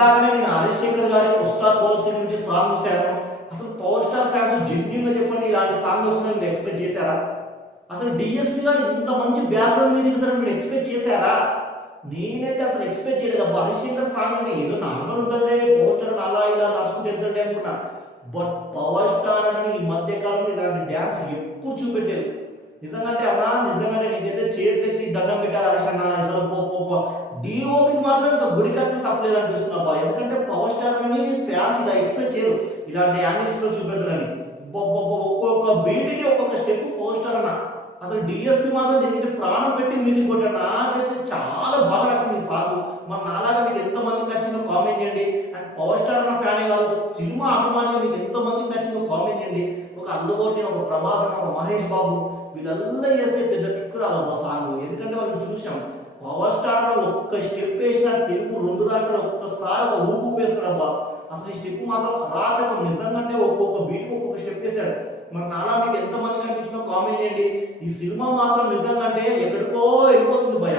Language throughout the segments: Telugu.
ఇందాకనే నేను హరీష్ శంకర్ గారి ఉస్తాద్ భగత్ సింగ్ నుంచి సాంగ్ చూశాను. అసలు పవర్ స్టార్ ఫ్యాన్స్ జెన్యూన్ గా చెప్పండి, ఇలాంటి సాంగ్ వస్తుందని మీరు ఎక్స్పెక్ట్ చేశారా? అసలు డిఎస్పీ గారు ఇంత మంచి బ్యాక్గ్రౌండ్ మ్యూజిక్ సార్ మీరు ఎక్స్పెక్ట్ చేశారా? నేనైతే అసలు ఎక్స్పెక్ట్ చేయలేదు. అబ్బా హరీష్ శంకర్ సాంగ్ అంటే ఏదో నార్మల్ ఉంటుంది, పవర్ స్టార్ అలా ఇలా నడుచుకుంటూ వెళ్తుంటే అనుకున్నా. బట్ పవర్ స్టార్ అని ఈ మధ్య కాలంలో ఇలాంటి డ్యాన్స్ ఎక్కువ చూపెట్టారు. నిజంగా అంటే అన్నా, నిజంగా నీకైతే చేతులెత్తి దండం పెట్టాలి హరీష్ అన్న. అసలు డిఓపికి మాత్రం ఇంకా గుడి కట్టడం తప్పలేదు అనిపిస్తుంది అబ్బా. ఎందుకంటే పవర్ స్టార్ అని ఫ్యాన్స్ ఇలా ఎక్స్పెక్ట్ చేయరు, ఇలాంటి యాంగిల్స్ లో చూపెడతారని. ఒక్కొక్క బీట్కి ఒక్కొక్క స్టెప్ పవర్ స్టార్ అన్న. అసలు డిఎస్పీ మాత్రం దీనికి ప్రాణం పెట్టి మ్యూజిక్ కొట్టాడు. నాకైతే చాలా బాగా నచ్చింది సాంగ్. మరి నాలాగా మీకు ఎంతమందికి నచ్చిందో కామెంట్ చేయండి. అండ్ పవర్ స్టార్ అన్న ఫ్యానే కాదు, సినిమా అభిమానిగా మీకు ఎంతమందికి నచ్చిందో కామెంట్ చేయండి. ఒక అల్లు అర్జున్, ఒక ప్రభాస్ అన్న, ఒక మహేష్ బాబు, వీళ్ళందరూ చేస్తే పెద్ద కిక్కు రాదు సాంగ్. ఎందుకంటే వాళ్ళని చూసాం. పవర్ స్టార్ లో ఒక్క స్టెప్ వేసినా తెలుగు రెండు రాష్ట్రాలు ఒక్కసారి ఒక ఊపు ఊపేస్తాడబ్బా. అసలు ఈ స్టెప్ మాత్రం రాచకం. నిజంగా ఒక్కొక్క బీట్ ఒక్కొక్క స్టెప్ వేశాడు. మరి నాలా మీకు ఎంతమంది కనిపించిందో కామెంట్ చేయండి. ఈ సినిమా మాత్రం నిజంగా అంటే ఎక్కడికో వెళ్ళిపోతుంది భయ.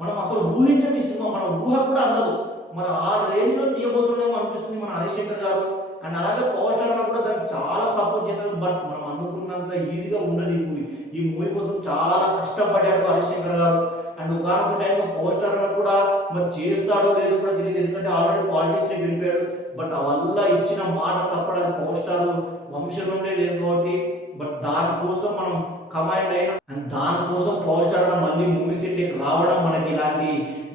మనం అసలు ఊహించండి, ఈ సినిమా మన ఊహ కూడా అందదు. మన ఆ రేంజ్ లో తీయబోతుండేమో అనిపిస్తుంది మన హరీష్ శంకర్ గారు. అండ్ అలాగే పవర్ స్టార్ అన్న కూడా దానికి చాలా సపోర్ట్ చేశారు. బట్ మనం అనుకున్నంత ఈజీగా ఉండదు ఈ మూవీ. ఈ మూవీ కోసం చాలా కష్టపడ్డాడు హరీష్ శంకర్ గారు. అండ్ ఒకనొక టైంలో పవర్ స్టార్ అన్న కూడా మరి చేస్తాడో లేదో కూడా తెలియదు, ఎందుకంటే ఆల్రెడీ పాలిటిక్స్ లో వెళ్ళిపోయాడు. బట్ ఆ వల్ల ఇచ్చిన మాట తప్పడానికి పవర్ స్టార్ వంశంలోనే లేదు కాబట్టి. బట్ దానికోసం మనం కమాండ్ అయినా, అండ్ దానికోసం పవర్ స్టార్ మళ్ళీ మూవీ సెట్కి రావడం, మనకి ఇలాంటి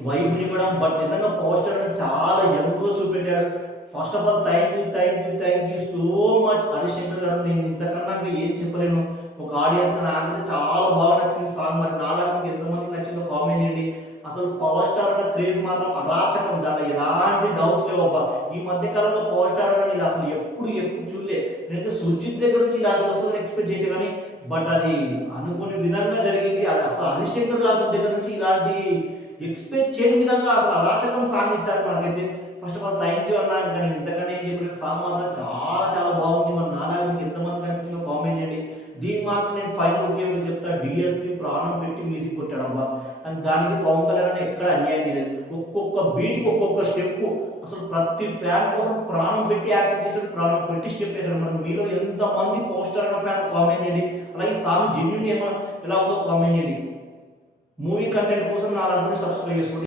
వైబ్ని ఇవ్వడం. బట్ నిజంగా పవర్ స్టార్ చాలా యంగ్గా చూపెట్టాడు. First of all thank you so much Harish Shankar garu. నేను ఇంతకన్నా ఏం చెప్పలేను. ఒక ఆడియన్స్ నాకైతే చాలా బాగా నచ్చింది సాంగ్. మరి నాలాగా మీకు ఎంతమందికి నచ్చిందో కామెంట్ చేయండి. అసలు పవర్ స్టార్ అన్న క్రేజ్ మాత్రం అరాచకం, దానిలో ఎలాంటి డౌట్స్ లేవు అబ్బా. ఈ మధ్య కాలంలో పవర్ స్టార్ అని అసలు ఎప్పుడు చూడలే. నేనైతే సుజిత్ దగ్గర నుంచి ఇలాంటి వస్తుందని ఎక్స్పెక్ట్ చేసే కానీ, బట్ అది అనుకునే విధంగా జరిగింది. అది అసలు హరీష్ శంకర్ గారి దగ్గర నుంచి ఇలాంటి ఎక్స్పెక్ట్ చేయని విధంగా అసలు అరాచకం సాంగ్ ఇచ్చారు నాకైతే. First of all thank you అన్నా. కానీ ఇంతకన్నా ఏం చెప్పిన సాంగ్ మాత్రం చాలా బాగుంది. మరి నాలాగా మీకు ఎంతమంది కనిపించిందో కామెంట్ చేయండి. దీనికి మాత్రం నేను ఫైనల్ ఒకే చెప్తా, డిఎస్పీ ప్రాణం పెట్టి మ్యూజిక్ కొట్టాడబ్బా. అండ్ దానికి పవన్ కళ్యాణ్ ఎక్కడ అన్యాయం చేయలేదు. ఒక్కొక్క బీట్కి ఒక్కొక్క స్టెప్ అసలు ప్రతి ఫ్యాన్ కోసం ప్రాణం పెట్టి యాక్టింగ్ చేశాడు, ప్రాణం పెట్టి స్టెప్ వేశాడు. మరి మీలో ఎంతమంది పవర్ స్టార్ ఫ్యాన్ కామెంట్ చేయండి. అలాగే సాంగ్ జెన్యూన్ ఎలా ఉందో కామెంట్ చేయండి. మూవీ కంటెంట్ కోసం నా సబ్స్క్రైబ్ చేసుకోండి.